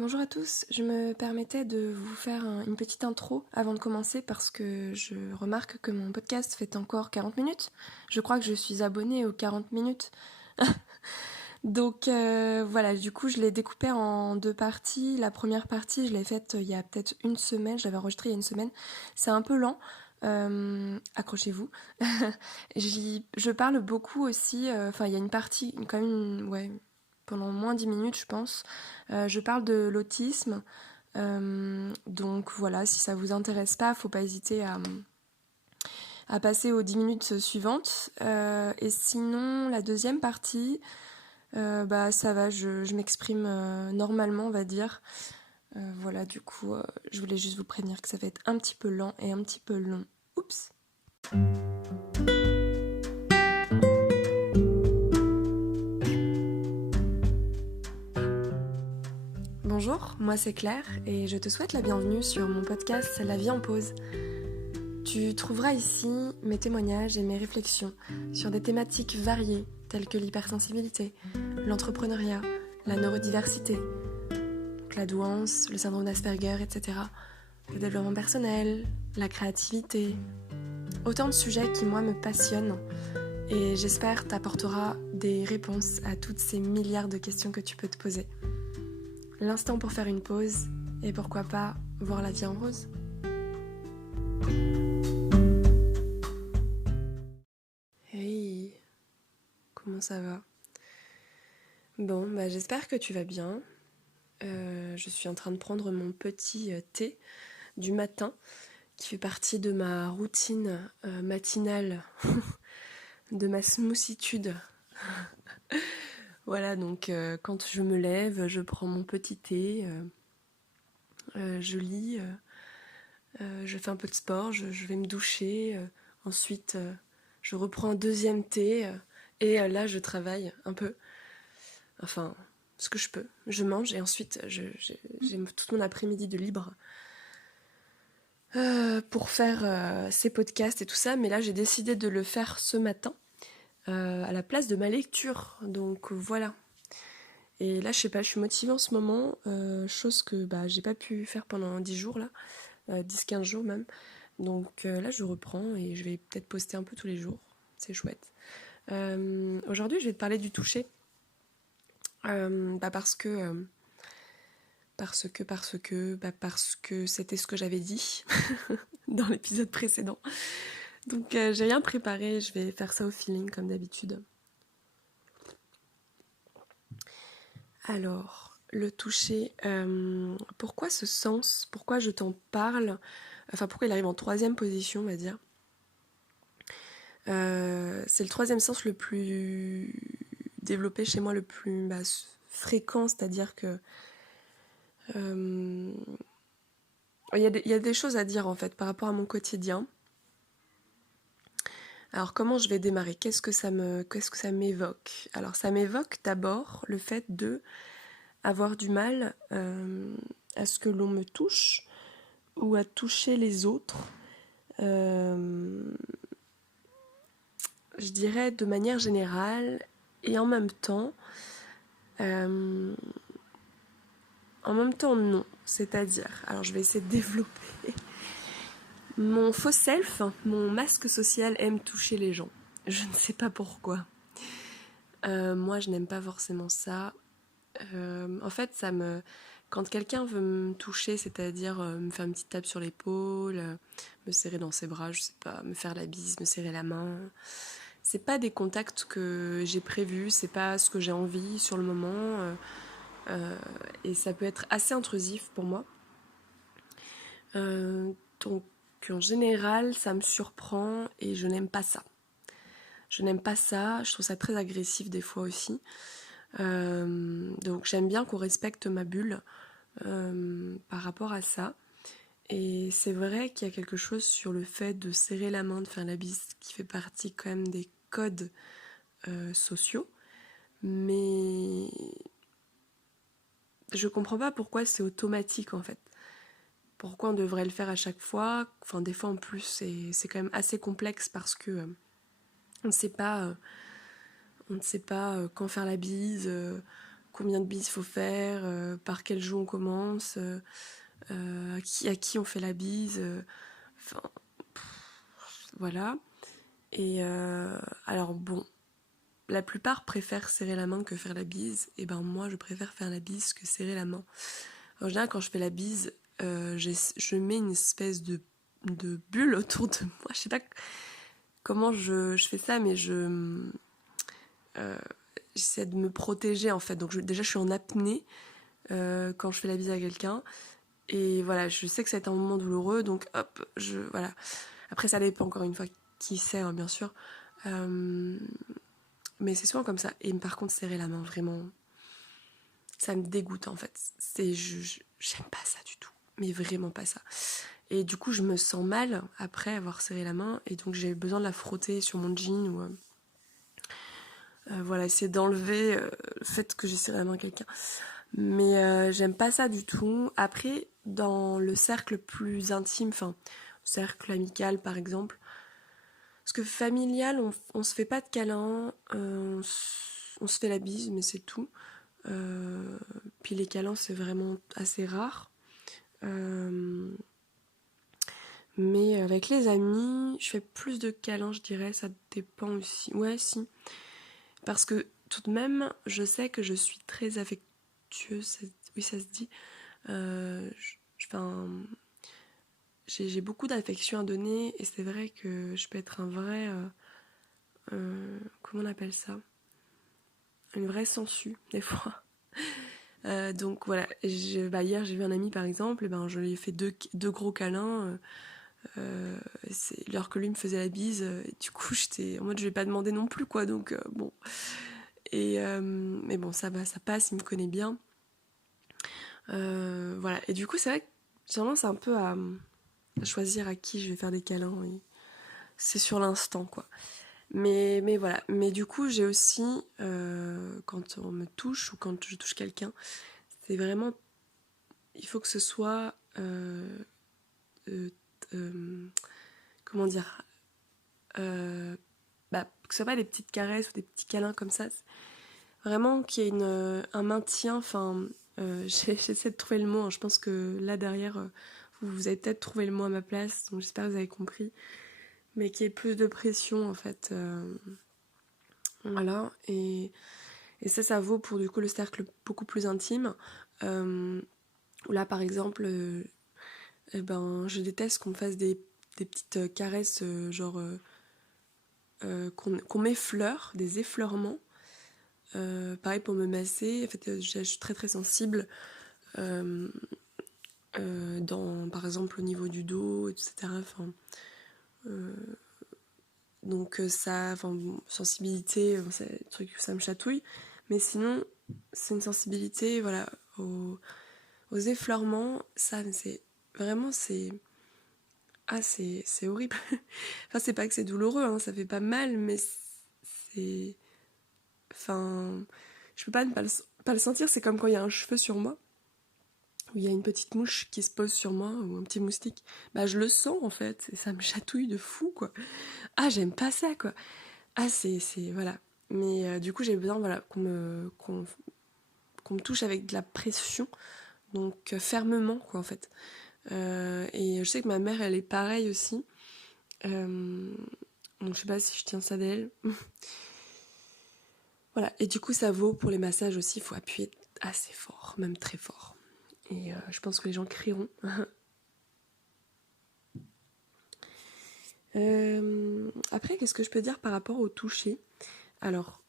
Bonjour à tous, je me permettais de vous faire une petite intro avant de commencer parce que je remarque que mon podcast fait encore 40 minutes. Je crois que je suis abonnée aux 40 minutes. Donc voilà, du coup je l'ai découpé en deux parties. La première partie, je l'ai faite il y a peut-être une semaine, je l'avais enregistrée il y a une semaine. C'est un peu lent, accrochez-vous. Je parle beaucoup aussi, enfin il y a une partie, quand même, ouais, pendant moins 10 minutes je pense. Je parle de l'autisme. Donc voilà, si ça vous intéresse pas, faut pas hésiter à passer aux 10 minutes suivantes. Et sinon, la deuxième partie, bah ça va, je m'exprime normalement, on va dire. Voilà, du coup, je voulais juste vous prévenir que ça va être un petit peu lent et un petit peu long. Oups. Bonjour, moi c'est Claire et je te souhaite la bienvenue sur mon podcast La vie en pause. Tu trouveras ici mes témoignages et mes réflexions sur des thématiques variées telles que l'hypersensibilité, l'entrepreneuriat, la neurodiversité, la douance, le syndrome d'Asperger, etc. Le développement personnel, la créativité. Autant de sujets qui, moi, me passionnent et j'espère t'apportera des réponses à toutes ces milliards de questions que tu peux te poser. L'instant pour faire une pause et pourquoi pas voir la vie en rose. Hey, comment ça va ? Bon, bah j'espère que tu vas bien. Je suis en train de prendre mon petit thé du matin qui fait partie de ma routine matinale, de ma smoothitude. Voilà, donc quand je me lève, je prends mon petit thé, je lis, je fais un peu de sport, je vais me doucher, ensuite je reprends un deuxième thé et là je travaille un peu. Enfin, ce que je peux. Je mange et ensuite j'ai tout mon après-midi de libre pour faire ces podcasts et tout ça. Mais là, j'ai décidé de le faire ce matin à la place de ma lecture. Donc voilà. Et là, je sais pas, je suis motivée en ce moment, chose que j'ai pas pu faire pendant 10 jours là, 10-15 jours même. Donc là, je reprends et je vais peut-être poster un peu tous les jours. C'est chouette. Aujourd'hui, je vais te parler du toucher. Parce que c'était ce que j'avais dit dans l'épisode précédent. Donc j'ai rien préparé, je vais faire ça au feeling comme d'habitude. Alors, le toucher, pourquoi ce sens ? Pourquoi je t'en parle ? Enfin, pourquoi il arrive en troisième position, on va dire. C'est le troisième sens le plus développé chez moi, le plus fréquent, c'est-à-dire que il y a des choses à dire en fait par rapport à mon quotidien. Alors comment je vais démarrer ? Qu'est-ce que ça m'évoque ? Alors ça m'évoque d'abord le fait de avoir du mal à ce que l'on me touche ou à toucher les autres. Je dirais de manière générale et en même temps non. C'est-à-dire, alors je vais essayer de développer. Mon faux self, mon masque social aime toucher les gens. Je ne sais pas pourquoi. Moi, je n'aime pas forcément ça. En fait, quand quelqu'un veut me toucher, c'est-à-dire me faire une petite tape sur l'épaule, me serrer dans ses bras, je sais pas, me faire la bise, me serrer la main, c'est pas des contacts que j'ai prévus, c'est pas ce que j'ai envie sur le moment, et ça peut être assez intrusif pour moi. Donc en général, ça me surprend et je n'aime pas ça. Je n'aime pas ça, je trouve ça très agressif des fois aussi. Donc j'aime bien qu'on respecte ma bulle par rapport à ça. Et c'est vrai qu'il y a quelque chose sur le fait de serrer la main, de faire la bise, qui fait partie quand même des codes sociaux. Mais je comprends pas pourquoi c'est automatique en fait. Pourquoi on devrait le faire à chaque fois ? Enfin, des fois en plus, c'est quand même assez complexe parce que on ne sait pas quand faire la bise, combien de bises faut faire, par quel jour on commence, à qui on fait la bise, enfin, voilà. Et alors bon, la plupart préfèrent serrer la main que faire la bise, et ben moi je préfère faire la bise que serrer la main. En général, quand je fais la bise, je mets une espèce de bulle autour de moi. Je sais pas comment je fais ça, mais j'essaie de me protéger en fait. Donc déjà, je suis en apnée quand je fais la bise à quelqu'un. Et voilà, je sais que ça va être un moment douloureux, donc hop, voilà. Après, ça dépend encore une fois qui c'est, hein, bien sûr. Mais c'est souvent comme ça. Et par contre, serrer la main, vraiment, ça me dégoûte en fait. J'aime pas ça du tout. Mais vraiment pas ça. Et du coup, je me sens mal après avoir serré la main. Et donc, j'ai besoin de la frotter sur mon jean ou voilà, essayer d'enlever le fait que j'ai serré la main à quelqu'un. Mais j'aime pas ça du tout. Après, dans le cercle plus intime, enfin, cercle amical par exemple, parce que familial, on se fait pas de câlins, on se fait la bise, mais c'est tout. Puis les câlins, c'est vraiment assez rare. Mais avec les amis, je fais plus de câlins, je dirais, ça dépend aussi. Ouais, si. Parce que tout de même, je sais que je suis très affectueuse, oui, ça se dit. Enfin, j'ai beaucoup d'affection à donner et c'est vrai que je peux être un vrai... comment on appelle ça? Une vraie sangsue, des fois. Donc voilà, hier j'ai vu un ami par exemple, et ben, je lui ai fait deux gros câlins, c'est l'heure que lui me faisait la bise, et du coup j'étais en mode je vais pas demander non plus quoi, donc bon. Mais bon, ça va, ça passe, il me connaît bien. Voilà, et du coup c'est vrai que j'ai tendance un peu à choisir à qui je vais faire des câlins, et c'est sur l'instant quoi. Mais voilà, mais du coup j'ai aussi, quand on me touche ou quand je touche quelqu'un, c'est vraiment, il faut que ce soit, euh, euh, comment dire, que ce soit pas des petites caresses ou des petits câlins comme ça, vraiment qu'il y ait un maintien, enfin, j'essaie de trouver le mot, hein. Je pense que là derrière, vous avez peut-être trouvé le mot à ma place, donc j'espère que vous avez compris, mais qu'il y ait plus de pression en fait, voilà, et ça vaut pour du coup le cercle beaucoup plus intime, où là par exemple, eh ben, je déteste qu'on me fasse des petites caresses, genre qu'on m'effleure, des effleurements. Pareil pour me masser, en fait, je suis très très sensible, par exemple au niveau du dos, etc. Enfin, donc ça, enfin, sensibilité, c'est un truc ça me chatouille. Mais sinon, c'est une sensibilité, voilà, aux effleurements, ça, c'est vraiment, c'est horrible. Enfin, c'est pas que c'est douloureux, hein, ça fait pas mal, mais c'est... Enfin, je peux pas ne pas le sentir, c'est comme quand il y a un cheveu sur moi, où il y a une petite mouche qui se pose sur moi, ou un petit moustique. Bah, je le sens, en fait, et ça me chatouille de fou, quoi. Ah, j'aime pas ça, quoi. Ah, voilà. Mais du coup, j'ai besoin, voilà, qu'on me touche avec de la pression, donc fermement, quoi, en fait. Et je sais que ma mère, elle est pareille aussi. Donc je sais pas si je tiens ça d'elle. Voilà, et du coup ça vaut pour les massages aussi, il faut appuyer assez fort, même très fort. Et je pense que les gens crieront. Après, qu'est-ce que je peux dire par rapport au toucher? Alors,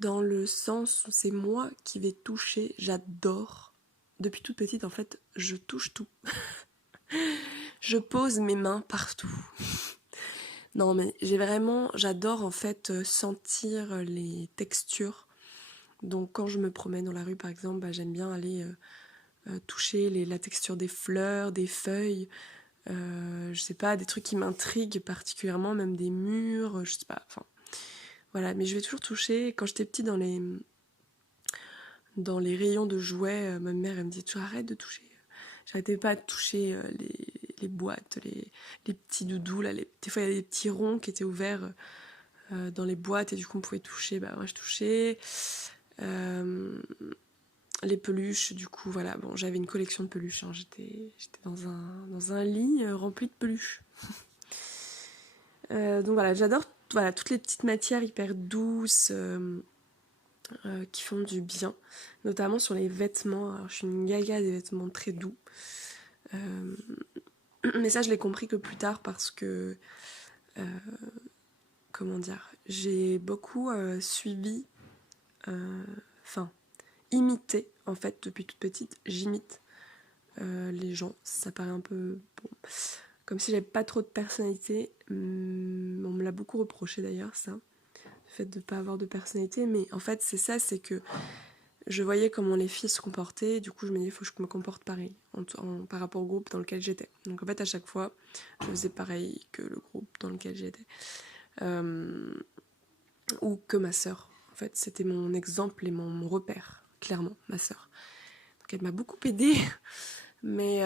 dans le sens où c'est moi qui vais toucher, j'adore. Depuis toute petite, en fait, je touche tout. Je pose mes mains partout. Non, mais j'adore en fait sentir les textures. Donc quand je me promène dans la rue par exemple, bah, j'aime bien aller toucher la texture des fleurs, des feuilles, je sais pas, des trucs qui m'intriguent particulièrement, même des murs, je sais pas, enfin voilà, mais je vais toujours toucher. Quand j'étais petite dans les rayons de jouets, ma mère elle me disait toujours arrête de toucher. J'arrêtais pas de toucher les boîtes, les petits doudous, là, des fois il y a des petits ronds qui étaient ouverts dans les boîtes et du coup on pouvait toucher, bah moi je touchais. les peluches, du coup, voilà, bon, j'avais une collection de peluches, hein. J'étais dans un lit rempli de peluches. Donc voilà, j'adore voilà, toutes les petites matières hyper douces qui font du bien, notamment sur les vêtements. Alors, je suis une gaga des vêtements très doux. Mais ça, je l'ai compris que plus tard parce que, comment dire, j'ai beaucoup suivi, enfin, imité, en fait, depuis toute petite, j'imite les gens. Ça paraît un peu, bon, comme si j'avais pas trop de personnalité. On me l'a beaucoup reproché d'ailleurs, ça, le fait de pas avoir de personnalité. Mais en fait, c'est ça, c'est que je voyais comment les filles se comportaient, du coup je me disais il faut que je me comporte pareil par rapport au groupe dans lequel j'étais. Donc en fait à chaque fois je faisais pareil que le groupe dans lequel j'étais. Ou que ma sœur. En fait c'était mon exemple et mon repère, clairement, ma sœur. Donc elle m'a beaucoup aidée. Mais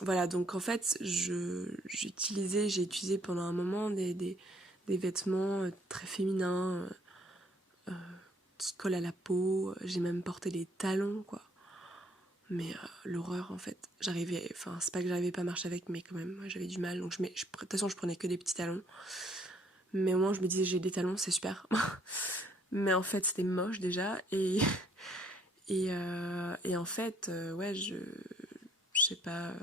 voilà, donc en fait j'ai utilisé pendant un moment des vêtements très féminins, qui collent à la peau. J'ai même porté des talons, quoi. Mais l'horreur, en fait. Enfin, c'est pas que j'arrivais pas à marcher avec, mais quand même, moi, j'avais du mal. Donc, de toute façon, je prenais que des petits talons. Mais au moins, je me disais, j'ai des talons, c'est super. Mais en fait, c'était moche déjà. Et en fait, ouais, je sais pas.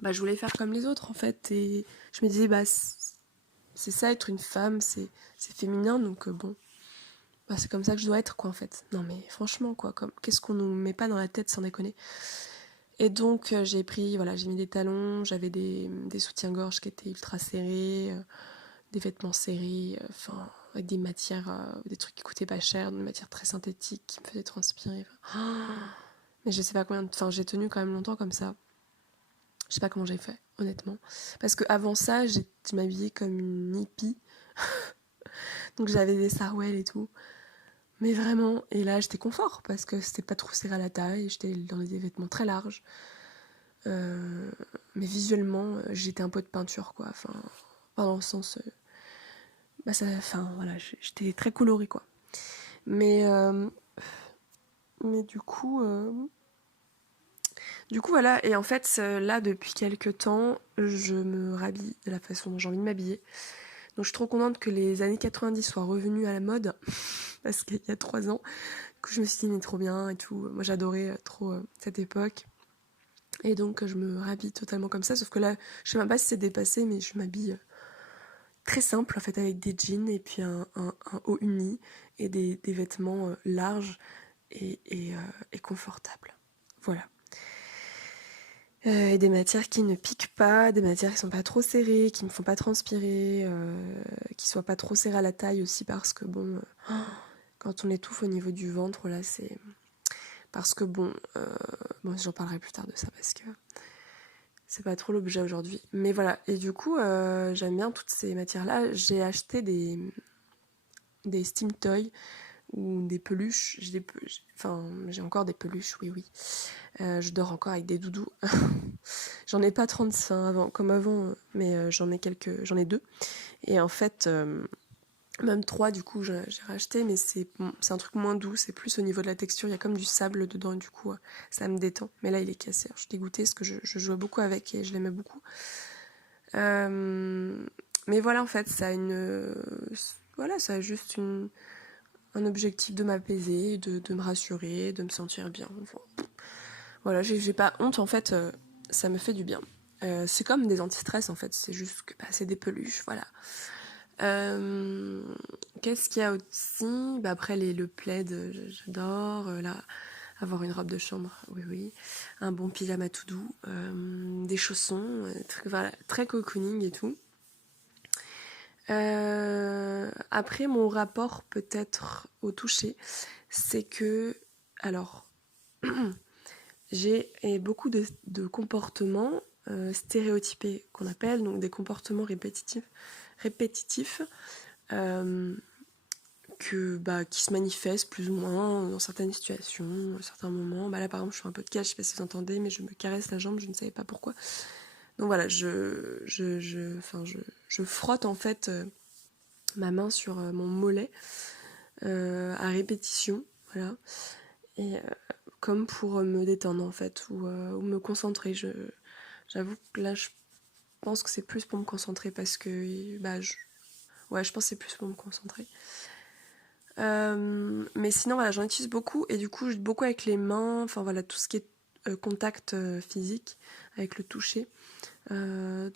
Bah, je voulais faire comme les autres, en fait. Et je me disais, bah, c'est ça, être une femme, c'est féminin, donc bon. Bah, c'est comme ça que je dois être, quoi, en fait. Non, mais franchement, quoi, qu'est-ce qu'on nous met pas dans la tête sans déconner. Et donc, j'ai mis des talons, j'avais des soutiens-gorge qui étaient ultra serrés, des vêtements serrés, enfin, avec des matières, des trucs qui coûtaient pas cher, des matières très synthétiques qui me faisaient transpirer. Mais je sais pas enfin, j'ai tenu quand même longtemps comme ça. Je sais pas comment j'ai fait, honnêtement. Parce que avant ça, je m'habillais comme une hippie. Donc j'avais des sarouels et tout. Mais vraiment, et là j'étais confort parce que c'était pas trop serré à la taille, j'étais dans des vêtements très larges. Mais visuellement, j'étais un pot de peinture, quoi. Enfin, dans le sens. Enfin, voilà, j'étais très colorée, quoi. Mais, euh, mais du coup. Du coup, voilà. Et en fait, là, depuis quelques temps, je me rhabille de la façon dont j'ai envie de m'habiller. Donc, je suis trop contente que les années 90 soient revenues à la mode. Parce qu'il y a 3 ans, que je me suis dit, mais trop bien et tout. Moi, j'adorais trop cette époque. Et donc, je me rhabille totalement comme ça. Sauf que là, je sais même pas si c'est dépassé, mais je m'habille très simple, en fait, avec des jeans et puis un haut uni et des vêtements larges et confortables. Voilà. Et des matières qui ne piquent pas, des matières qui sont pas trop serrées, qui me font pas transpirer, qui soient pas trop serrées à la taille aussi parce que bon, quand on étouffe au niveau du ventre, là, c'est parce que bon, j'en parlerai plus tard de ça parce que c'est pas trop l'objet aujourd'hui. Mais voilà, et du coup, j'aime bien toutes ces matières-là. J'ai acheté des steam toys ou des peluches. J'ai encore des peluches, oui, oui. Je dors encore avec des doudous. J'en ai pas 35 comme avant, mais j'en ai 2. Et en fait, même 3 du coup, j'ai racheté, mais c'est un truc moins doux, c'est plus au niveau de la texture, il y a comme du sable dedans, et du coup, ça me détend. Mais là, il est cassé. Alors, je suis dégoûtée parce que je jouais beaucoup avec et je l'aimais beaucoup. Mais voilà, en fait, voilà, ça a juste un objectif de m'apaiser, de me rassurer, de me sentir bien. Enfin, voilà, j'ai pas honte, en fait, ça me fait du bien. C'est comme des anti-stress, en fait, c'est juste que c'est des peluches, voilà. Qu'est-ce qu'il y a aussi? Bah après, le plaid, j'adore. Là, avoir une robe de chambre, oui, oui. Un bon pyjama tout doux. Des chaussons, voilà, très cocooning et tout. Après, mon rapport peut-être au toucher, c'est que, alors, j'ai beaucoup de comportements stéréotypés qu'on appelle, donc des comportements répétitifs qui se manifestent plus ou moins dans certaines situations, à certains moments. Là, par exemple, je fais un podcast, je sais pas si vous entendez, mais je me caresse la jambe, je ne savais pas pourquoi. Donc voilà, je frotte en fait ma main sur mon mollet à répétition. voilà. Et comme pour me détendre en fait, ou me concentrer. J'avoue que là, je pense que c'est plus pour me concentrer parce que, ouais, je pense que c'est plus pour me concentrer. Mais sinon, voilà, j'en utilise beaucoup et du coup, beaucoup avec les mains, enfin voilà, tout ce qui est contact physique, avec le toucher. Alors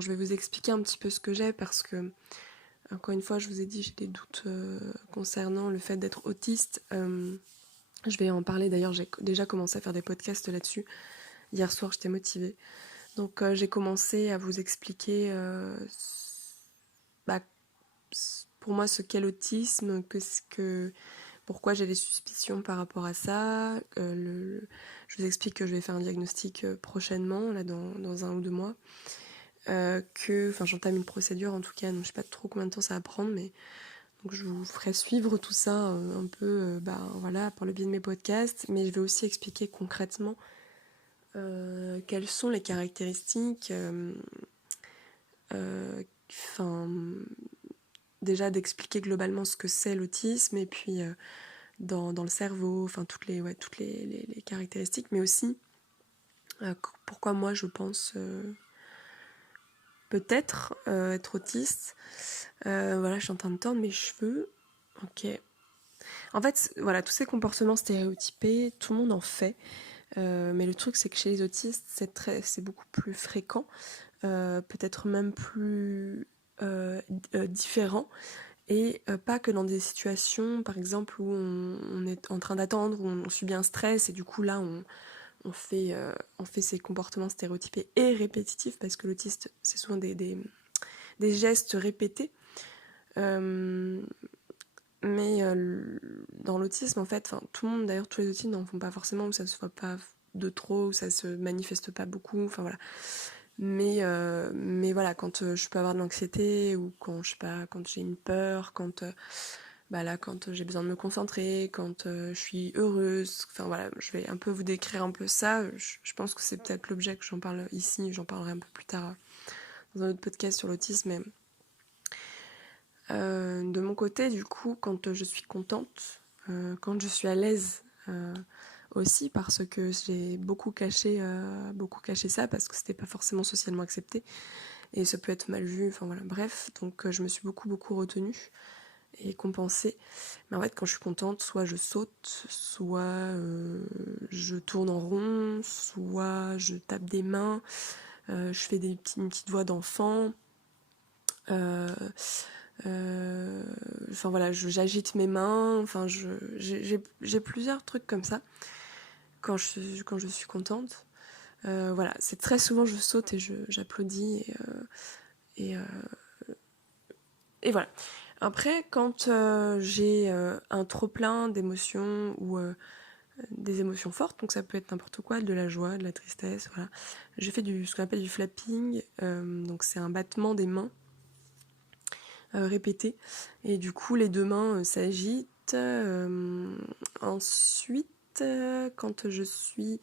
je vais vous expliquer un petit peu ce que j'ai parce que, encore une fois, je vous ai dit, j'ai des doutes concernant le fait d'être autiste. Je vais en parler d'ailleurs, j'ai déjà commencé à faire des podcasts là-dessus. Hier soir, j'étais motivée. Donc j'ai commencé à vous expliquer bah, pour moi ce qu'est l'autisme, pourquoi j'ai des suspicions par rapport à ça. Je vous explique que je vais faire un diagnostic prochainement, là dans 1 ou 2 mois. J'entame une procédure en tout cas, donc je sais pas trop combien de temps ça va prendre, mais donc je vous ferai suivre tout ça un peu voilà, par le biais de mes podcasts, mais je vais aussi expliquer concrètement quelles sont les caractéristiques déjà d'expliquer globalement ce que c'est l'autisme et puis dans le cerveau, enfin toutes les caractéristiques, mais aussi pourquoi moi je pense peut-être être autiste. Voilà, je suis en train de tordre mes cheveux. Ok. En fait, voilà, tous ces comportements stéréotypés, tout le monde en fait. Mais le truc, c'est que chez les autistes, c'est beaucoup plus fréquent, peut-être même plus différent. Et pas que dans des situations, par exemple, où on est en train d'attendre, où on subit un stress, et du coup là, on fait ces comportements stéréotypés et répétitifs, parce que l'autiste, c'est souvent des gestes répétés. Mais dans l'autisme, en fait, tout le monde, d'ailleurs, tous les autistes n'en font pas forcément, ou ça se voit pas de trop, ou ça se manifeste pas beaucoup, enfin voilà. Mais voilà, quand je peux avoir de l'anxiété, ou quand, je sais pas, quand j'ai une peur, quand j'ai besoin de me concentrer, quand je suis heureuse, enfin voilà, je vais un peu vous décrire un peu ça. Je pense que c'est peut-être l'objet que j'en parle ici, j'en parlerai un peu plus tard dans un autre podcast sur l'autisme, mais de mon côté, du coup, quand je suis contente, quand je suis à l'aise aussi, parce que j'ai beaucoup caché ça, parce que c'était pas forcément socialement accepté, et ça peut être mal vu, enfin voilà, bref, donc je me suis beaucoup retenue et compensée. Mais en fait, quand je suis contente, soit je saute, soit je tourne en rond, soit je tape des mains, je fais une petite voix d'enfant. Enfin voilà, j'agite mes mains, enfin j'ai plusieurs trucs comme ça quand je suis contente. Voilà, c'est très souvent je saute et j'applaudis et, euh, et voilà. Après, quand j'ai un trop-plein d'émotions ou des émotions fortes, donc ça peut être n'importe quoi, de la joie, de la tristesse, voilà. Je fais ce qu'on appelle du flapping, donc c'est un battement des mains répété. Et du coup, les 2 mains s'agitent. Ensuite, quand je suis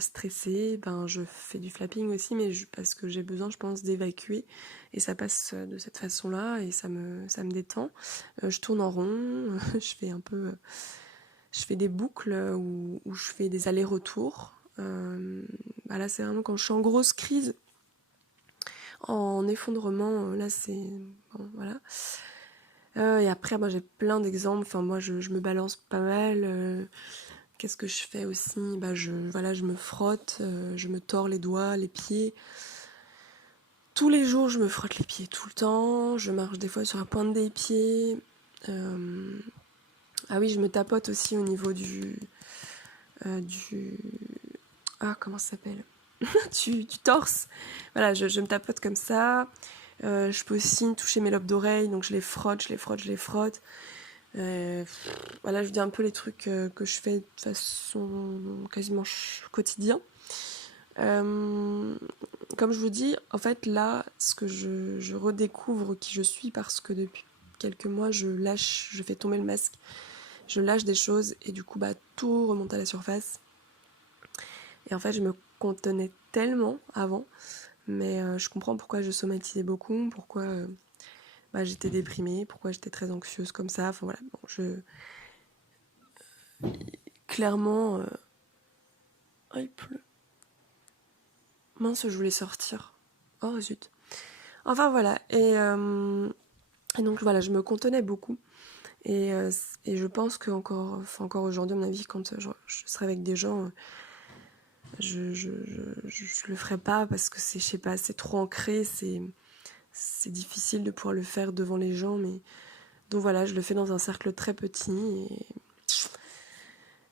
stressée, je fais du flapping aussi, mais parce que j'ai besoin, je pense, d'évacuer. Et ça passe de cette façon-là et ça me détend. Je tourne en rond, je fais des boucles où je fais des allers-retours. Là, c'est vraiment quand je suis en grosse crise, en effondrement, là, c'est... Bon, voilà. Et après, j'ai plein d'exemples. Enfin, moi, je me balance pas mal. Qu'est-ce que je fais aussi? Je me frotte, je me tords les doigts, les pieds. Tous les jours, je me frotte les pieds tout le temps. Je marche des fois sur la pointe des pieds. Ah oui, je me tapote aussi au niveau du... Ah, comment ça s'appelle? du torse. Voilà, je me tapote comme ça. Je peux aussi toucher mes lobes d'oreilles, donc je les frotte. Voilà, je dis un peu les trucs que je fais de façon quasiment quotidien. Comme je vous dis, en fait, là, ce que je redécouvre qui je suis parce que depuis quelques mois, je fais tomber le masque, je lâche des choses et du coup, tout remonte à la surface. Et en fait, je me contenais tellement avant, mais je comprends pourquoi je somatisais beaucoup, pourquoi j'étais déprimée, pourquoi j'étais très anxieuse comme ça. Enfin voilà, bon, clairement... Oh, il pleut. Mince, je voulais sortir. Oh zut. Enfin voilà, et donc voilà, je me contenais beaucoup. Et je pense encore aujourd'hui, à mon avis, quand je serai avec des gens, je le ferai pas parce que je sais pas, c'est trop ancré, c'est difficile de pouvoir le faire devant les gens, mais donc voilà, je le fais dans un cercle très petit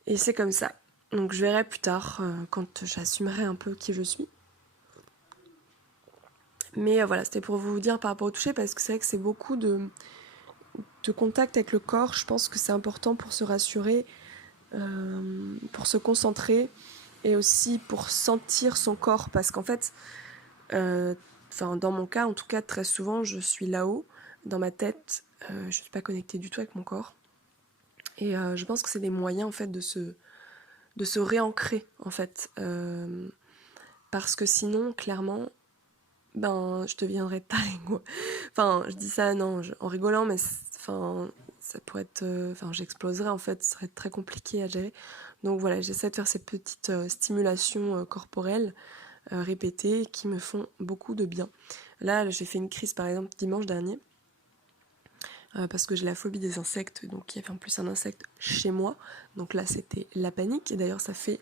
et c'est comme ça. Donc je verrai plus tard quand j'assumerai un peu qui je suis. Mais voilà, c'était pour vous dire par rapport au toucher parce que c'est vrai que c'est beaucoup de contact avec le corps. Je pense que c'est important pour se rassurer, pour se concentrer et aussi pour sentir son corps parce qu'en fait, dans mon cas, en tout cas, très souvent, je suis là-haut, dans ma tête, je ne suis pas connectée du tout avec mon corps. Et je pense que c'est des moyens, en fait, de se réancrer, en fait. Parce que sinon, clairement, je deviendrais tarée, quoi. Enfin, je dis ça, non, en rigolant, mais ça pourrait être... j'exploserais, en fait, ce serait très compliqué à gérer. Donc voilà, j'essaie de faire ces petites stimulations corporelles répétées qui me font beaucoup de bien. Là, j'ai fait une crise, par exemple, dimanche dernier, parce que j'ai la phobie des insectes, donc il y avait en plus un insecte chez moi. Donc là, c'était la panique. Et d'ailleurs, ça fait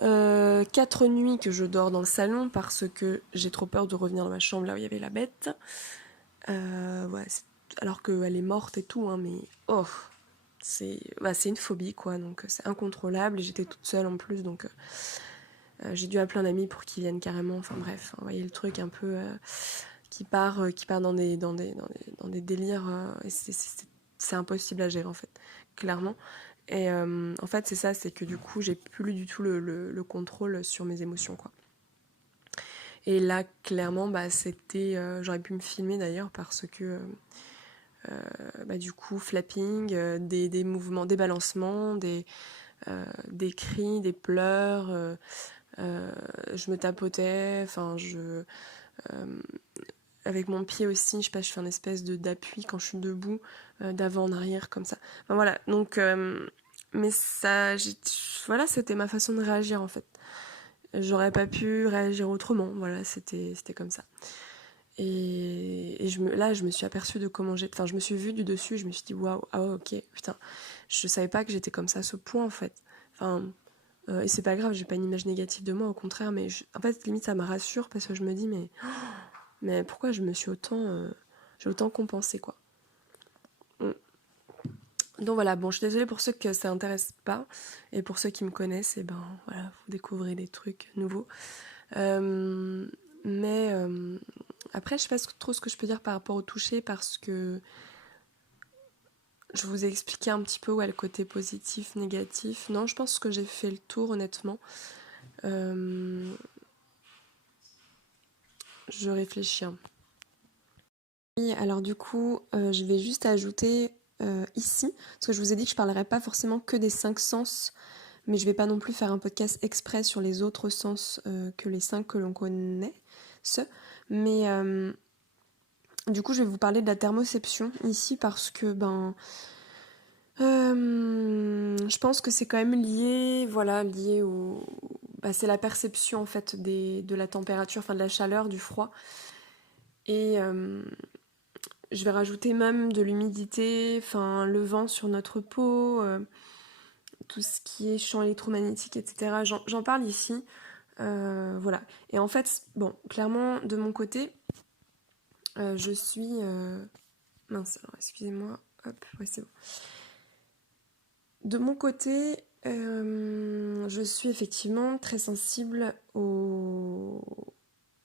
4 nuits que je dors dans le salon parce que j'ai trop peur de revenir dans ma chambre là où il y avait la bête. Alors qu'elle est morte et tout, hein, mais oh, c'est une phobie, quoi. Donc c'est incontrôlable et j'étais toute seule en plus, donc j'ai dû appeler un ami pour qu'il vienne carrément. Enfin bref, vous voyez le truc un peu qui part dans des délires. Et c'est impossible à gérer en fait, clairement. Et en fait, c'est ça, c'est que du coup, j'ai plus du tout le contrôle sur mes émotions, quoi. Et là, clairement, c'était... j'aurais pu me filmer d'ailleurs parce que... du coup, flapping, des mouvements, des balancements, des cris, des pleurs. Je me tapotais, avec mon pied aussi, je sais pas, je fais une espèce d'appui quand je suis debout, d'avant en arrière, comme ça. Enfin voilà, donc... mais ça, voilà, c'était ma façon de réagir en fait. J'aurais pas pu réagir autrement, voilà, c'était comme ça. Et là, je me suis aperçue de comment j'étais. Enfin, je me suis vue du dessus, je me suis dit, waouh, ah ouais, ok, putain. Je savais pas que j'étais comme ça à ce point, en fait. Enfin, et c'est pas grave, j'ai pas une image négative de moi, au contraire, mais en fait, limite, ça me rassure parce que je me dis, mais pourquoi je me suis j'ai autant compensé, quoi. Donc voilà, bon, je suis désolée pour ceux que ça intéresse pas, et pour ceux qui me connaissent, et voilà, vous découvrez des trucs nouveaux. Mais après, je sais pas trop ce que je peux dire par rapport au toucher parce que je vous ai expliqué un petit peu où est le côté positif, négatif. Non, je pense que j'ai fait le tour, honnêtement. Je réfléchis. Oui, alors du coup, je vais juste ajouter ici, parce que je vous ai dit que je parlerai pas forcément que des 5 sens, mais je vais pas non plus faire un podcast exprès sur les autres sens que les 5 que l'on connaît. Mais du coup, je vais vous parler de la thermoception ici parce que je pense que c'est quand même lié au... c'est la perception en fait de la température, de la chaleur, du froid. Et je vais rajouter même de l'humidité, le vent sur notre peau, tout ce qui est champ électromagnétique, etc. J'en parle ici. Voilà. Et en fait, bon, clairement, de mon côté, je suis... Mince, alors excusez-moi. Hop, ouais, c'est bon. De mon côté, je suis effectivement très sensible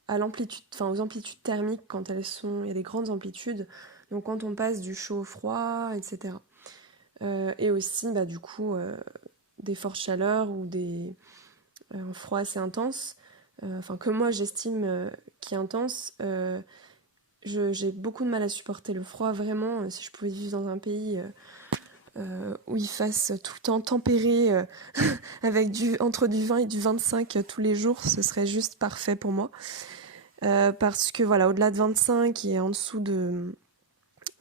à l'amplitude, aux amplitudes thermiques quand il y a des grandes amplitudes, donc quand on passe du chaud au froid, etc. Et aussi, du coup, des fortes chaleurs ou un froid assez intense, que moi j'estime qui est intense. J'ai beaucoup de mal à supporter le froid, vraiment. Si je pouvais vivre dans un pays où il fasse tout le temps tempéré, avec entre du 20 et du 25 tous les jours, ce serait juste parfait pour moi. Parce que voilà, au-delà de 25 et en dessous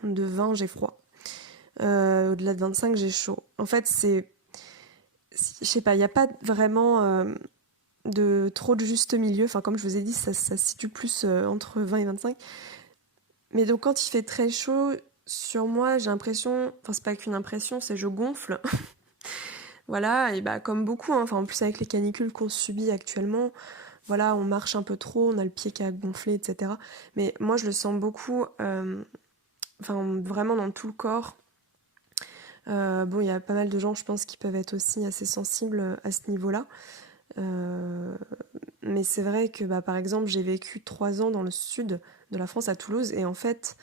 de 20, j'ai froid. Au-delà de 25, j'ai chaud. En fait, je sais pas, il n'y a pas vraiment de trop de juste milieu. Enfin, comme je vous ai dit, ça se situe plus entre 20 et 25. Mais donc, quand il fait très chaud, sur moi, j'ai l'impression, enfin, c'est pas qu'une impression, c'est je gonfle. Voilà, et bah, comme beaucoup, hein, enfin, en plus avec les canicules qu'on subit actuellement, voilà, on marche un peu trop, on a le pied qui a gonflé, etc. Mais moi, je le sens beaucoup, enfin, vraiment dans tout le corps. Bon, il y a pas mal de gens, je pense, qui peuvent être aussi assez sensibles à ce niveau-là. Euh, mais c'est vrai que, bah, par exemple, j'ai vécu 3 ans dans le sud de la France, à Toulouse, et en fait,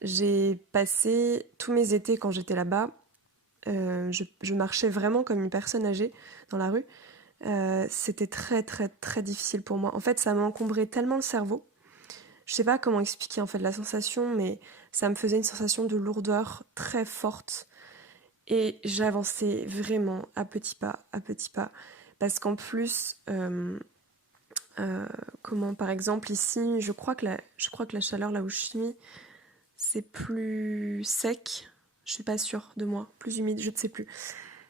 j'ai passé tous mes étés quand j'étais là-bas. Je marchais vraiment comme une personne âgée dans la rue. C'était très très très difficile pour moi. En fait, ça m'encombrait tellement le cerveau. Je sais pas comment expliquer en fait la sensation, mais ça me faisait une sensation de lourdeur très forte. Et j'avançais vraiment à petits pas, à petits pas. Parce qu'en plus, euh, comment par exemple ici, je crois que la chaleur là où je suis, c'est plus sec. Je suis pas sûre de moi, plus humide, je ne sais plus.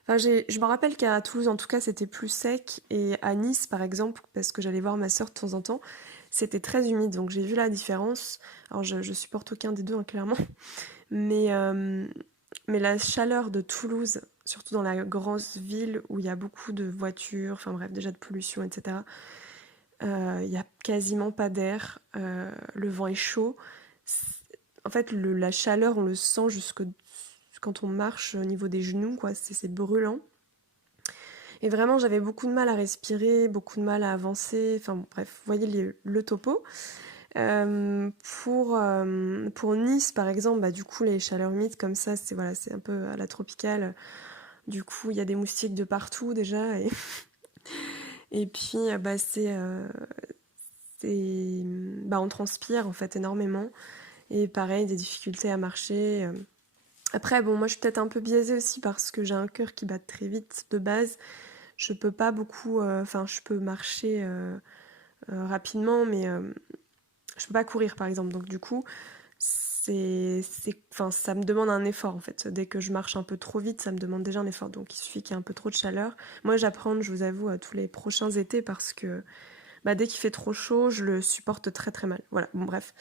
Enfin, je me rappelle qu'à Toulouse, en tout cas, c'était plus sec. Et à Nice, par exemple, parce que j'allais voir ma sœur de temps en temps, c'était très humide. Donc j'ai vu la différence. Alors je supporte aucun des deux, hein, clairement. Mais, euh, mais la chaleur de Toulouse, surtout dans la grosse ville où il y a beaucoup de voitures, enfin bref, déjà de pollution, etc., il n'y a quasiment pas d'air. Le vent est chaud. En fait, la chaleur, on le sent jusque quand on marche au niveau des genoux, quoi. C'est brûlant. Et vraiment, j'avais beaucoup de mal à respirer, beaucoup de mal à avancer. Enfin bon, bref, vous voyez le topo. Pour Nice, par exemple, bah, du coup, les chaleurs humides comme ça, c'est voilà, c'est un peu à la tropicale. Du coup, il y a des moustiques de partout déjà. Et puis, bah, on transpire en fait énormément. Et pareil, des difficultés à marcher. Après, bon, moi, je suis peut-être un peu biaisée aussi parce que j'ai un cœur qui bat très vite de base. Je peux pas beaucoup, enfin, je peux marcher rapidement, mais je peux pas courir par exemple. Donc du coup, enfin, ça me demande un effort en fait. Dès que je marche un peu trop vite, ça me demande déjà un effort. Donc il suffit qu'il y ait un peu trop de chaleur. Moi, j'apprends, je vous avoue, à tous les prochains étés parce que bah, dès qu'il fait trop chaud, je le supporte très très mal. Voilà, bon bref.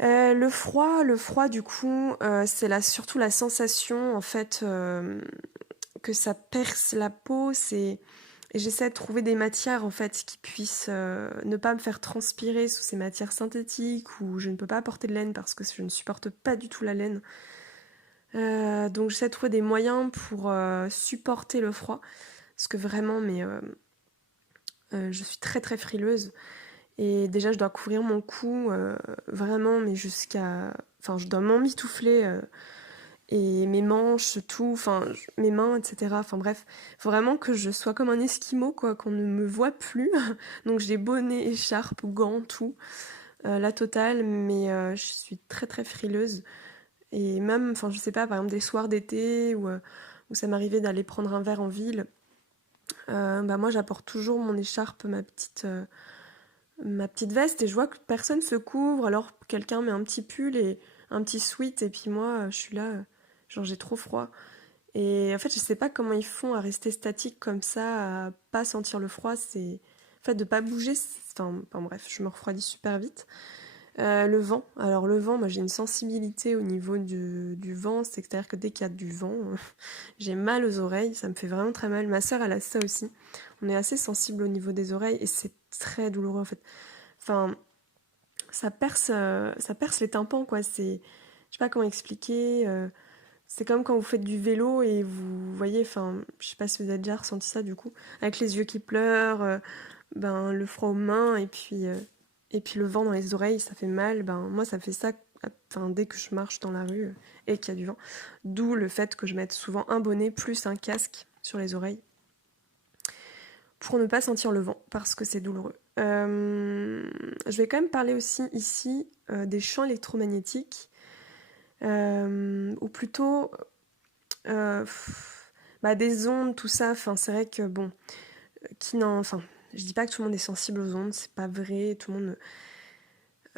Le froid, du coup, c'est surtout la sensation en fait que ça perce la peau. Et j'essaie de trouver des matières en fait qui puissent ne pas me faire transpirer sous ces matières synthétiques où je ne peux pas porter de laine parce que je ne supporte pas du tout la laine. Donc j'essaie de trouver des moyens pour supporter le froid parce que vraiment, je suis très très frileuse et déjà je dois couvrir mon cou vraiment, mais enfin, je dois m'emmitoufler. Et mes manches, tout, enfin mes mains, etc. Enfin bref, faut vraiment que je sois comme un esquimau, quoi, qu'on ne me voit plus. Donc j'ai bonnet, écharpe, gants, tout, la totale, mais je suis très très frileuse. Et même, enfin je sais pas, par exemple des soirs d'été où ça m'arrivait d'aller prendre un verre en ville, bah moi j'apporte toujours mon écharpe, ma petite veste, et je vois que personne se couvre, alors quelqu'un met un petit pull et un petit sweat, et puis moi je suis là, genre j'ai trop froid. Et en fait, je sais pas comment ils font à rester statique comme ça, à pas sentir le froid. C'est en fait de pas bouger. Enfin, bref, je me refroidis super vite. Le vent. Alors le vent, moi j'ai une sensibilité au niveau du vent. C'est-à-dire que dès qu'il y a du vent, j'ai mal aux oreilles. Ça me fait vraiment très mal. Ma sœur, elle a ça aussi. On est assez sensible au niveau des oreilles et c'est très douloureux en fait. Enfin, ça perce les tympans quoi. Je sais pas comment expliquer. C'est comme quand vous faites du vélo et vous voyez, enfin, je sais pas si vous avez déjà ressenti ça du coup, avec les yeux qui pleurent, ben le froid aux mains et puis le vent dans les oreilles, ça fait mal. Ben moi ça fait ça, enfin dès que je marche dans la rue et qu'il y a du vent. D'où le fait que je mette souvent un bonnet plus un casque sur les oreilles pour ne pas sentir le vent parce que c'est douloureux. Je vais quand même parler aussi ici des champs électromagnétiques. Ou plutôt euh, bah, des ondes, tout ça, enfin, c'est vrai que bon, enfin, je dis pas que tout le monde est sensible aux ondes, c'est pas vrai, tout le monde.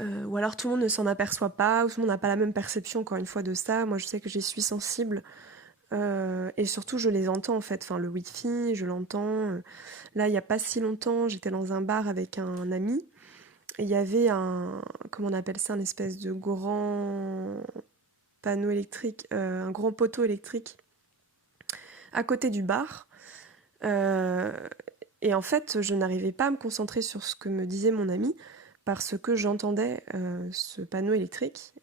ou alors tout le monde ne s'en aperçoit pas, ou tout le monde n'a pas la même perception, encore une fois, de ça. Moi, je sais que j'y suis sensible. Et surtout, je les entends, en fait. Enfin, le Wi-Fi, je l'entends. Là, il n'y a pas si longtemps, j'étais dans un bar avec un ami. Et il y avait comment on appelle ça, un espèce de grand panneau électrique, un grand poteau électrique à côté du bar. Euh, et en fait, je n'arrivais pas à me concentrer sur ce que me disait mon ami parce que j'entendais ce panneau électrique,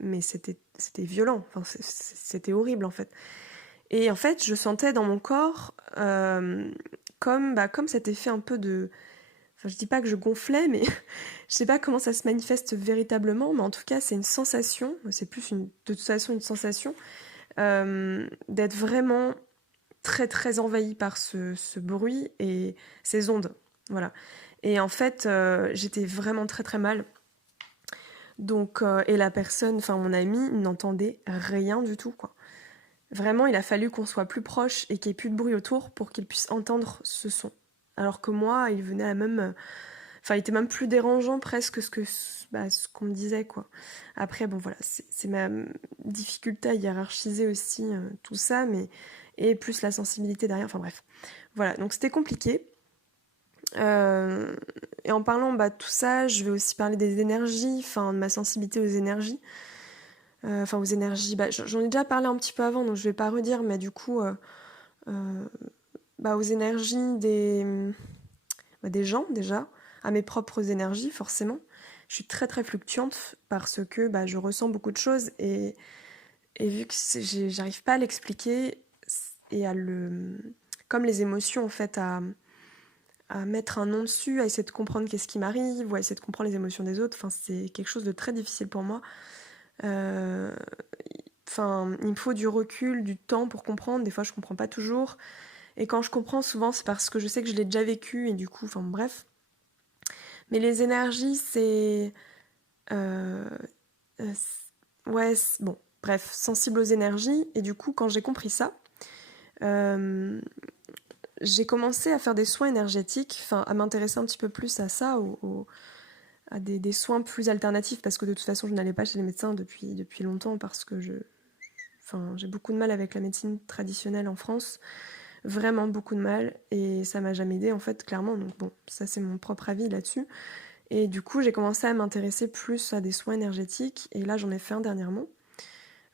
mais c'était violent, enfin, c'était horrible en fait. Et en fait, je sentais dans mon corps comme cet effet un peu de... Enfin, je dis pas que je gonflais, mais je sais pas comment ça se manifeste véritablement, mais en tout cas, c'est une sensation, c'est plus de toute façon une sensation, d'être vraiment très très envahie par ce bruit et ces ondes. Voilà. Et en fait, j'étais vraiment très très mal. Donc, et la personne, enfin mon ami, n'entendait rien du tout, quoi. Vraiment, il a fallu qu'on soit plus proche et qu'il n'y ait plus de bruit autour pour qu'il puisse entendre ce son. Alors que moi, il venait à même... Enfin, il était même plus dérangeant presque ce qu'on me disait, quoi. Après, bon, voilà, c'est ma difficulté à hiérarchiser aussi tout ça, mais... Et plus la sensibilité derrière, enfin bref. Voilà, donc c'était compliqué. Et en parlant de tout ça, je vais aussi parler des énergies, enfin de ma sensibilité aux énergies. Enfin aux énergies, j'en ai déjà parlé un petit peu avant, donc je vais pas redire, mais du coup, aux énergies des gens déjà, à mes propres énergies forcément. Je suis très très fluctuante parce que je ressens beaucoup de choses et vu que j'arrive pas à l'expliquer et comme les émotions en fait à mettre un nom dessus, à essayer de comprendre qu'est-ce qui m'arrive ou à essayer de comprendre les émotions des autres, enfin c'est quelque chose de très difficile pour moi. Enfin, il me faut du recul, du temps pour comprendre. Des fois, je comprends pas toujours. Et quand je comprends, souvent, c'est parce que je sais que je l'ai déjà vécu et du coup, enfin bref. Mais les énergies, c'est... euh, ouais, bon, bref, sensible aux énergies. Et du coup, quand j'ai compris ça, euh, j'ai commencé à faire des soins énergétiques, enfin, à m'intéresser un petit peu plus à ça, à des soins plus alternatifs, parce que de toute façon, je n'allais pas chez les médecins depuis longtemps, parce que j'ai beaucoup de mal avec la médecine traditionnelle en France. Vraiment beaucoup de mal et ça m'a jamais aidé en fait clairement, donc bon, ça c'est mon propre avis là-dessus. Et du coup j'ai commencé à m'intéresser plus à des soins énergétiques et là j'en ai fait un dernièrement.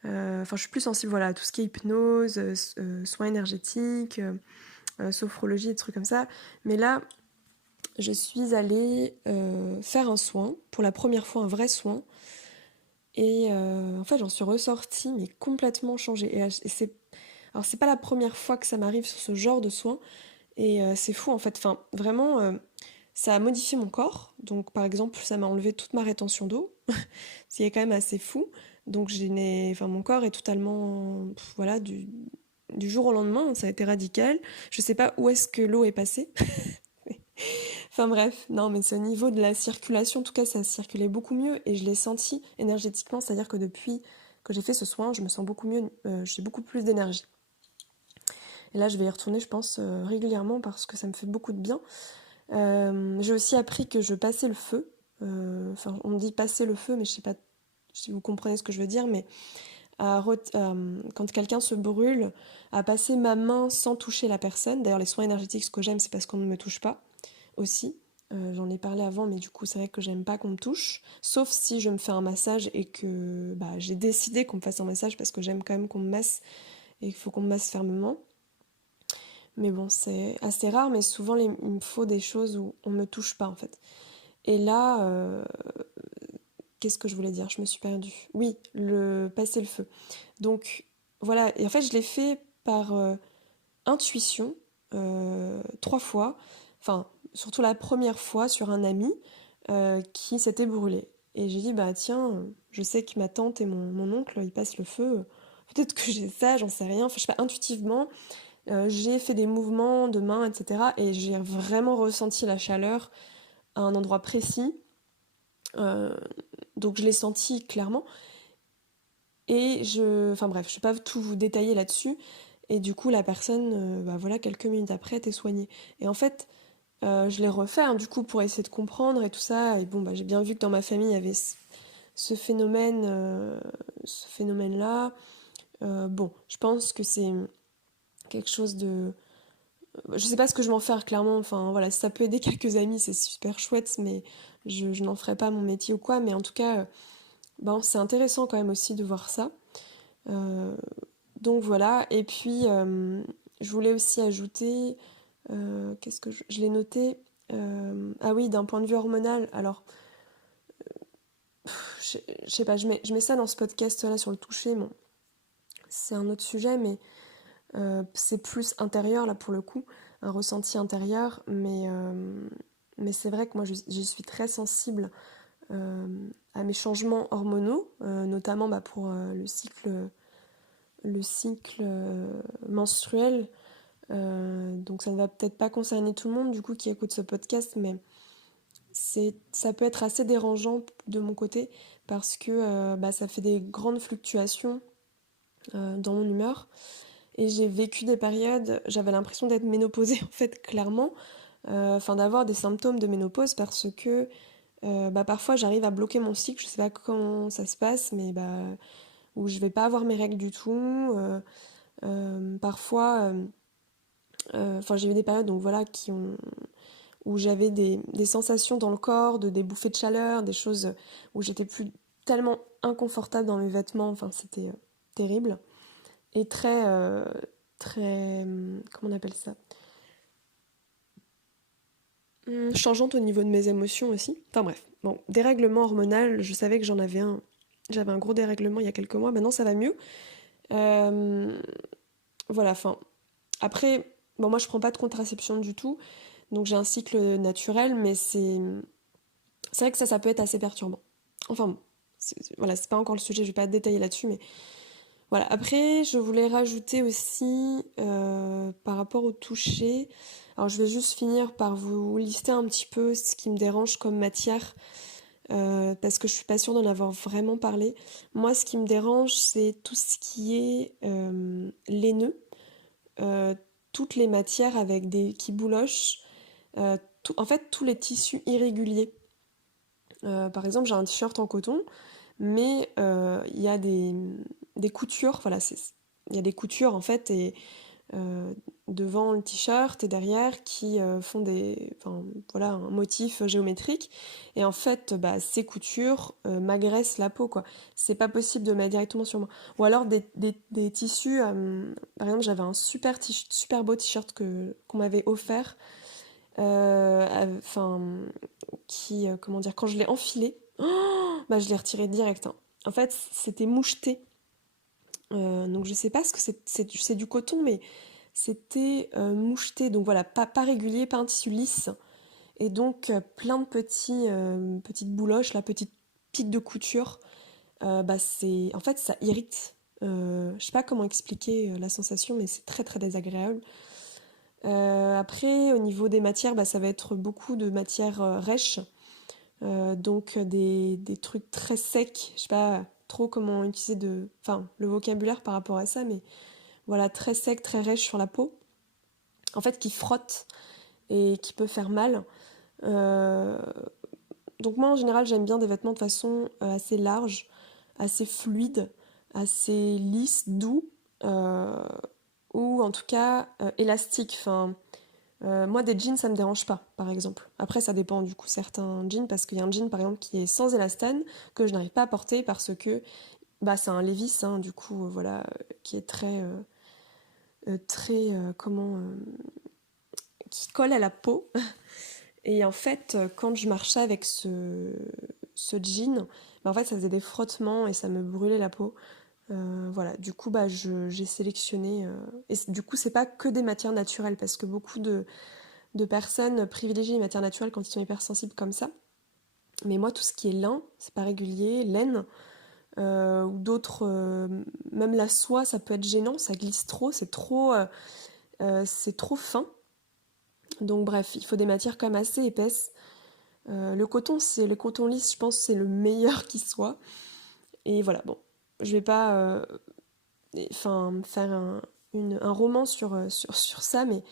Enfin je suis plus sensible voilà, à tout ce qui est hypnose, soins énergétiques, sophrologie, des trucs comme ça. Mais là je suis allée faire un soin, pour la première fois un vrai soin. Et en fait j'en suis ressortie mais complètement changée. Alors c'est pas la première fois que ça m'arrive sur ce genre de soins. Et c'est fou en fait, enfin vraiment, ça a modifié mon corps. Donc par exemple, ça m'a enlevé toute ma rétention d'eau, ce qui est quand même assez fou. Donc enfin, mon corps est totalement, voilà, du jour au lendemain, ça a été radical. Je sais pas où est-ce que l'eau est passée. Enfin bref, non mais c'est au niveau de la circulation, en tout cas ça circulait beaucoup mieux et je l'ai senti énergétiquement, c'est-à-dire que depuis que j'ai fait ce soin, je me sens beaucoup mieux, j'ai beaucoup plus d'énergie. Et là je vais y retourner je pense régulièrement parce que ça me fait beaucoup de bien. J'ai aussi appris que je passais le feu. Enfin, on me dit passer le feu, mais je sais pas si vous comprenez ce que je veux dire, mais quand quelqu'un se brûle, à passer ma main sans toucher la personne. D'ailleurs, les soins énergétiques, ce que j'aime, c'est parce qu'on ne me touche pas aussi. J'en ai parlé avant, mais du coup, c'est vrai que j'aime pas qu'on me touche. Sauf si je me fais un massage et que j'ai décidé qu'on me fasse un massage parce que j'aime quand même qu'on me masse et qu'il faut qu'on me masse fermement. Mais bon, c'est assez rare, mais souvent il me faut des choses où on me touche pas en fait. Et là, qu'est-ce que je voulais dire? Je me suis perdue. Oui, le passer le feu. Donc voilà, et en fait je l'ai fait par intuition, 3 fois. Enfin, surtout la première fois sur un ami qui s'était brûlé. Et j'ai dit, bah tiens, je sais que ma tante et mon oncle, ils passent le feu. Peut-être que j'ai ça, j'en sais rien. Enfin, je sais pas, intuitivement, j'ai fait des mouvements de main, etc. Et j'ai vraiment ressenti la chaleur à un endroit précis. Euh, donc je l'ai senti clairement. Enfin bref, je vais pas tout vous détailler là-dessus. Et du coup, la personne, voilà, quelques minutes après, était soignée. Et en fait, Je l'ai refait hein, du coup pour essayer de comprendre et tout ça. Et bon, bah, j'ai bien vu que dans ma famille, il y avait ce ce phénomène-là. Bon, je pense que c'est quelque chose de... Je sais pas ce que je vais en faire, clairement. Enfin, voilà, si ça peut aider quelques amis, c'est super chouette, mais je n'en ferai pas mon métier ou quoi. Mais en tout cas, bon, c'est intéressant quand même aussi de voir ça. Euh, donc voilà. Et puis, je voulais aussi ajouter... qu'est-ce que je l'ai noté? Ah oui, d'un point de vue hormonal. Alors, je sais pas, je mets ça dans ce podcast-là sur le toucher. Bon, c'est un autre sujet, mais c'est plus intérieur là pour le coup, un ressenti intérieur. Mais c'est vrai que moi j'y suis très sensible euh, à mes changements hormonaux, notamment bah, pour le cycle menstruel. Donc ça ne va peut-être pas concerner tout le monde du coup qui écoute ce podcast, mais ça peut être assez dérangeant de mon côté parce que bah, ça fait des grandes fluctuations dans mon humeur. Et j'ai vécu des périodes, j'avais l'impression d'être ménopausée en fait, clairement, enfin d'avoir des symptômes de ménopause parce que bah, parfois j'arrive à bloquer mon cycle, je sais pas quand ça se passe, mais bah, où je vais pas avoir mes règles du tout. Parfois, enfin j'ai eu des périodes donc voilà où j'avais des sensations dans le corps, des bouffées de chaleur, des choses où j'étais plus tellement inconfortable dans mes vêtements, enfin c'était terrible et très, comment on appelle ça? Changeante au niveau de mes émotions aussi. Enfin bref, bon, dérèglement hormonal, je savais que j'avais un gros dérèglement il y a quelques mois, maintenant ça va mieux. Euh, voilà, enfin, après, bon moi je prends pas de contraception du tout, donc j'ai un cycle naturel, mais c'est vrai que ça peut être assez perturbant. Enfin bon, voilà, c'est pas encore le sujet, je vais pas détailler là-dessus, mais voilà. Après, je voulais rajouter aussi par rapport au toucher. Alors, je vais juste finir par vous lister un petit peu ce qui me dérange comme matière, parce que je suis pas sûre d'en avoir vraiment parlé. Moi, ce qui me dérange, c'est tout ce qui est laineux, euh, toutes les matières avec des qui boulochent, en fait, tous les tissus irréguliers. Par exemple, j'ai un t-shirt en coton, mais il y a des coutures, voilà, il y a des coutures en fait, et euh, devant le t-shirt et derrière qui font enfin, voilà, un motif géométrique. Et en fait, bah, ces coutures m'agressent la peau, quoi. C'est pas possible de mettre directement sur moi. Ou alors des tissus, par exemple, j'avais un super beau t-shirt qu'on m'avait offert, enfin, comment dire, quand je l'ai enfilé, bah, je l'ai retiré direct, hein. En fait, c'était moucheté. Donc je sais pas ce que c'est du coton, mais c'était moucheté. Donc voilà, pas régulier, pas un tissu lisse. Et donc plein de petites bouloches, la petite pique de couture. Bah en fait, ça irrite. Je sais pas comment expliquer la sensation, mais c'est très très désagréable. Après, au niveau des matières, bah, ça va être beaucoup de matières rêches. Donc des trucs très secs, je sais pas trop comment utiliser enfin, le vocabulaire par rapport à ça, mais voilà, très sec, très rêche sur la peau, en fait qui frotte et qui peut faire mal. Euh, donc moi en général j'aime bien des vêtements de façon assez large, assez fluide, assez lisse, doux, euh, ou en tout cas élastique. Enfin, moi, des jeans, ça me dérange pas, par exemple. Après, ça dépend du coup certains jeans, parce qu'il y a un jean, par exemple, qui est sans élastane, que je n'arrive pas à porter parce que bah, c'est un Levi's, hein, du coup, voilà, qui est très, qui colle à la peau. Et en fait, quand je marchais avec ce jean, bah, en fait, ça faisait des frottements et ça me brûlait la peau. Voilà, du coup, bah, j'ai sélectionné. Et du coup, c'est pas que des matières naturelles, parce que beaucoup de personnes privilégient les matières naturelles quand ils sont hypersensibles comme ça. Mais moi, tout ce qui est lin, c'est pas régulier, laine, ou d'autres, même la soie, ça peut être gênant, ça glisse trop, c'est trop fin. Donc bref, il faut des matières quand même assez épaisses. Le coton lisse, je pense, c'est le meilleur qui soit. Et voilà, bon, je vais pas, enfin, faire un roman sur ça, mais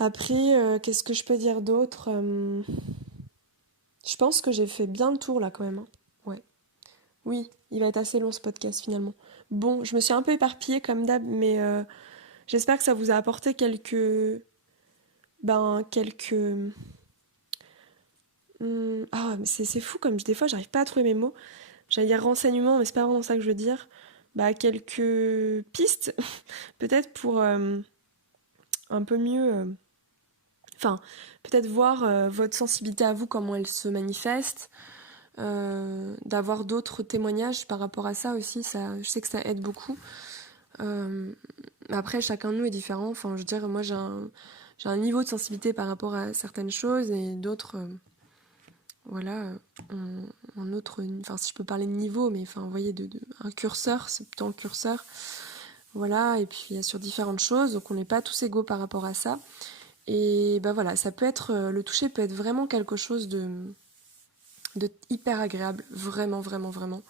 Après, qu'est-ce que je peux dire d'autre? Je pense que j'ai fait bien le tour là quand même, hein. Ouais. Oui, il va être assez long ce podcast finalement. Bon, je me suis un peu éparpillée comme d'hab, mais j'espère que ça vous a apporté quelques. Ah, mais c'est fou comme des fois j'arrive pas à trouver mes mots. J'allais dire renseignements, mais c'est pas vraiment ça que je veux dire. Quelques pistes, peut-être pour un peu mieux. Enfin, peut-être voir votre sensibilité à vous, comment elle se manifeste. D'avoir d'autres témoignages par rapport à ça aussi, je sais que ça aide beaucoup. Après, chacun de nous est différent. Enfin, je veux dire, moi, j'ai un niveau de sensibilité par rapport à certaines choses et d'autres, voilà, un autre. Enfin, si je peux parler de niveau, mais enfin, vous voyez, un curseur, c'est plutôt un curseur. Voilà, et puis il y a sur différentes choses, donc on n'est pas tous égaux par rapport à ça. Et bah voilà, ça peut être, le toucher peut être vraiment quelque chose de hyper agréable, vraiment, vraiment, vraiment.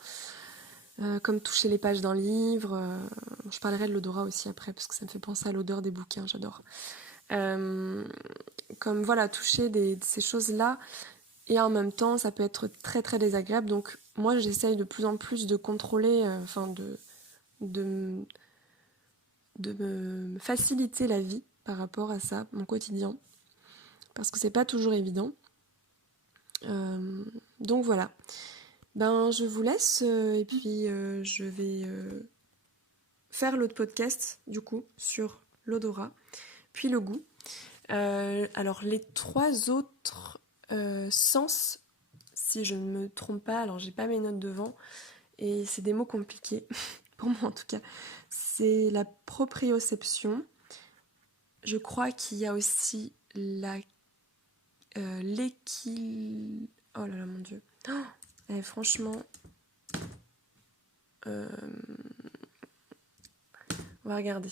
Comme toucher les pages d'un livre. Je parlerai de l'odorat aussi après, parce que ça me fait penser à l'odeur des bouquins, j'adore. Comme voilà, toucher ces choses-là, et en même temps, ça peut être très très désagréable. Donc moi, j'essaye de plus en plus de contrôler, de, de me faciliter la vie par rapport à ça, mon quotidien, parce que c'est pas toujours évident. Donc voilà. Je vous laisse et puis je vais faire l'autre podcast du coup sur l'odorat, puis le goût. Alors les 3 autres sens, si je ne me trompe pas, alors j'ai pas mes notes devant et c'est des mots compliqués pour moi en tout cas. C'est la proprioception. Je crois qu'il y a aussi oh là là mon dieu. Franchement, on va regarder.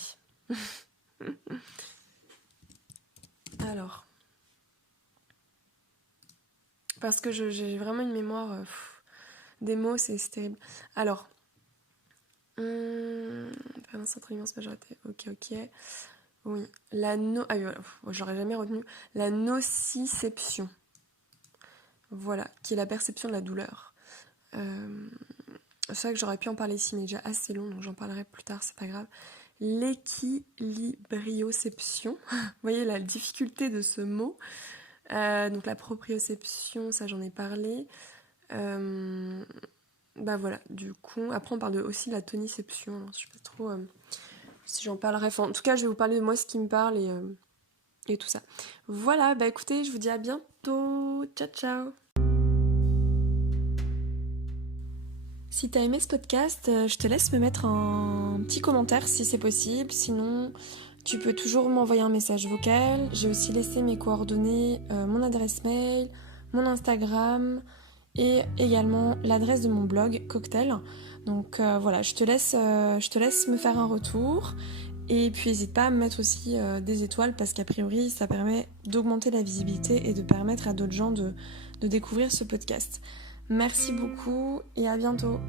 Alors, parce que j'ai vraiment une mémoire des mots, c'est terrible. Alors, centre immense majorité. Ok. Oui, ah oui, voilà. J'aurais jamais retenu la nociception. Voilà, qui est la perception de la douleur. C'est vrai que j'aurais pu en parler ici, mais déjà assez long, donc j'en parlerai plus tard, c'est pas grave. L'équilibrioception, vous voyez la difficulté de ce mot. Donc la proprioception, ça j'en ai parlé. Voilà, du coup, après on parle aussi de la toniception, alors je sais pas trop si j'en parlerai. Enfin, en tout cas, je vais vous parler de moi, ce qui me parle et tout ça. Voilà, écoutez, je vous dis à bientôt. Ciao, ciao. Si t'as aimé ce podcast, je te laisse me mettre un petit commentaire si c'est possible. Sinon, tu peux toujours m'envoyer un message vocal. J'ai aussi laissé mes coordonnées, mon adresse mail, mon Instagram et également l'adresse de mon blog Cocktail. Donc voilà, je te laisse me faire un retour. Et puis n'hésite pas à me mettre aussi des étoiles parce qu'a priori ça permet d'augmenter la visibilité et de permettre à d'autres gens de découvrir ce podcast. Merci beaucoup et à bientôt.